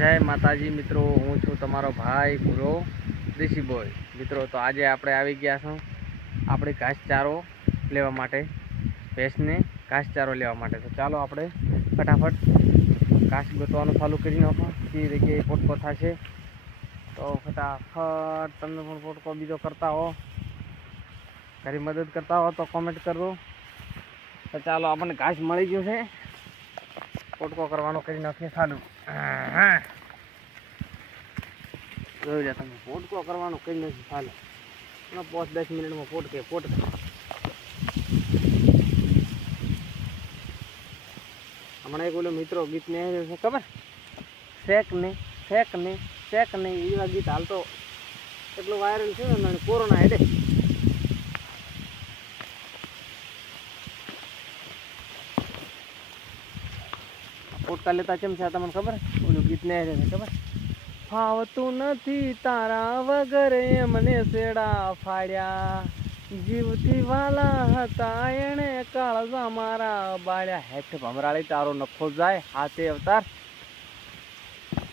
જય માતાજી મિત્રો, હું છું તમારો ભાઈ ગુરો દેશી મિત્રો, તો આજે આપણે આવી ગયા છું આપણે ઘાસચારો લેવા માટે, ભેંસને ઘાસચારો લેવા માટે. તો ચાલો આપણે ફટાફટ ઘાસ ગોતવાનું ચાલુ કરી નાખો. તે જગ્યાએ પોટકો થશે. તો ફટાફટ તમે પણ પોટકો બીજો કરતા હો. ઘરે મદદ કરતા હો તો કોમેન્ટ કરજો તો ચાલો આપણને ઘાસ મળી ગયું છે. પોટકો કરવાનો કરી નાખીએ ચાલુ જોઈ લે તમે પોટકો કરવાનો કરી નાખી ચાલો ના પાંચ દસ મિનિટમાં પોટકે પોટકે હમણાં એક ઓલો મિત્રો ગીત ને છે, ખબર? શેક ને શેક ને શેક ને, એવા ગીત હાલતો. એટલું વાયરલ થયું ને કોરોના હેડે. પોટકા લેતા કેમ છે તમને ખબર? ઓલું ગીત ને ખબર? ફાવતું નથી તારા વગરે એમને સેડા ફાડ્યા. જીવથી વાલા હતા એણે કાળજા મારા બાળ્યા. હેઠ ભમરાળી તારો નફો જાય હાથે અવતાર.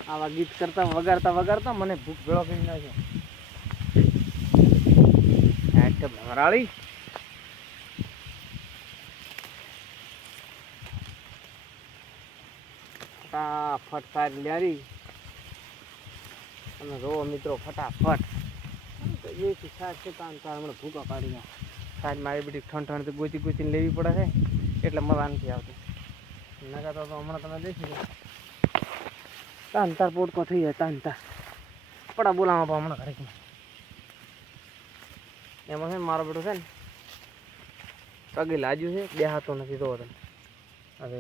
આવા ગીત કરતા, વગાડતા વગાડતા મને ભૂખ ભેળો કરી નાખ્યો. હેઠ ભમરાળી ફટાફટ સારી લેરી અને જોવો મિત્રો, ફટાફટ. એ સાત છે તાન તાર હમણાં ભૂકા પાડી ગયા. સાજ મારી બધી ઠંડ ઠંડ ગોચી ગોચીને લેવી પડે છે. એટલે મજા નથી આવતી. નગા તો હમણાં તમે દેખી તાન તાર પોટકો થઈ જાય તાન તાર પડા બોલાવા પણ હમણાં ઘરે એમાં છે મારો બેટો છે ને પગે લાજ્યું છે. બે હાથો નથી તો તમે હવે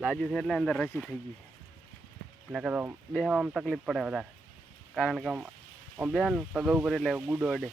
લાજ્યું છે એટલે અંદર રસી થઈ ગઈ છે. નકર તો બેહવામાં તકલીફ પડે વધારે. કારણ કે આમ આમ બેહ ને પગ ઉપર એટલે ગુડો અડે.